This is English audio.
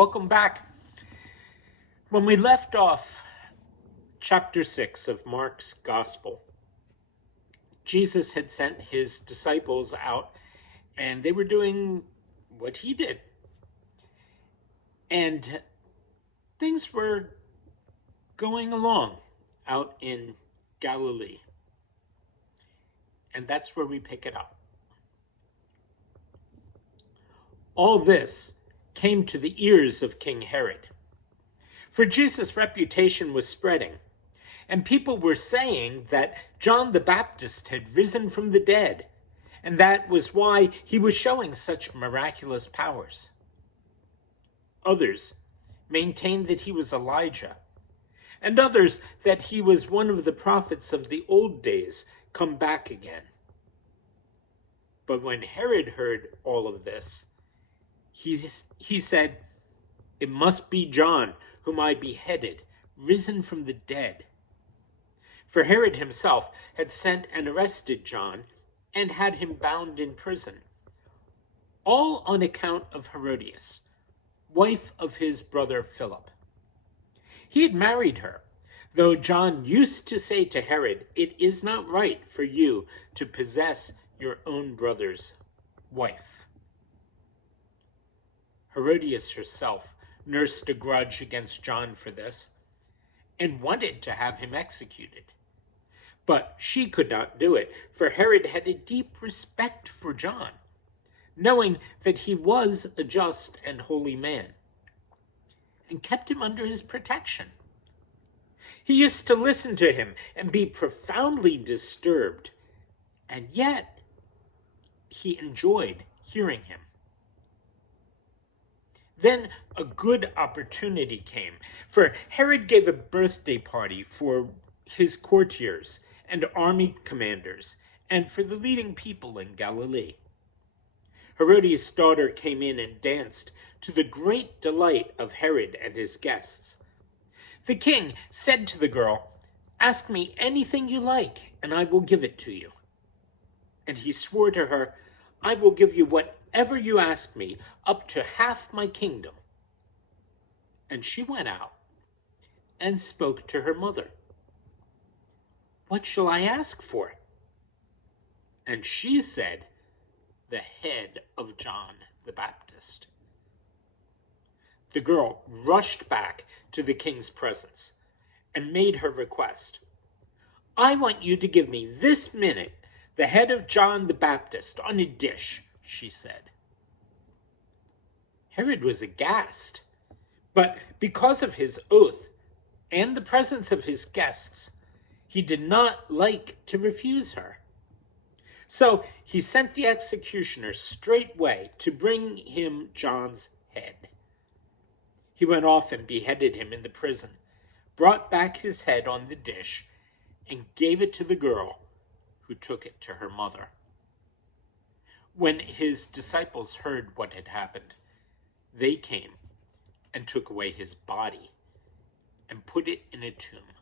Welcome back. When we left off chapter 6 of Mark's Gospel, Jesus had sent his disciples out and they were doing what he did. And things were going along out in Galilee. And that's where we pick it up. All this came to the ears of King Herod. For Jesus' reputation was spreading, and people were saying that John the Baptist had risen from the dead, and that was why he was showing such miraculous powers. Others maintained that he was Elijah, and others that he was one of the prophets of the old days come back again. But when Herod heard all of this, he said, "It must be John, whom I beheaded, risen from the dead." For Herod himself had sent and arrested John and had him bound in prison, all on account of Herodias, wife of his brother Philip. He had married her, though John used to say to Herod, "It is not right for you to possess your own brother's wife." Herodias herself nursed a grudge against John for this and wanted to have him executed. But she could not do it, for Herod had a deep respect for John, knowing that he was a just and holy man, and kept him under his protection. He used to listen to him and be profoundly disturbed, and yet he enjoyed hearing him. Then a good opportunity came, for Herod gave a birthday party for his courtiers and army commanders and for the leading people in Galilee. Herodias' daughter came in and danced, to the great delight of Herod and his guests. The king said to the girl, "Ask me anything you like, and I will give it to you." And he swore to her, "I will give you whatever you ask me, up to half my kingdom." And she went out and spoke to her mother. "What shall I ask for?" And she said, "The head of John the Baptist." The girl rushed back to the king's presence and made her request. "I want you to give me this minute the head of John the Baptist on a dish," she said. Herod was aghast, but because of his oath and the presence of his guests, he did not like to refuse her. So he sent the executioner straightway to bring him John's head. He went off and beheaded him in the prison, brought back his head on the dish, and gave it to the girl, who took it to her mother. When his disciples heard what had happened, they came and took away his body and put it in a tomb.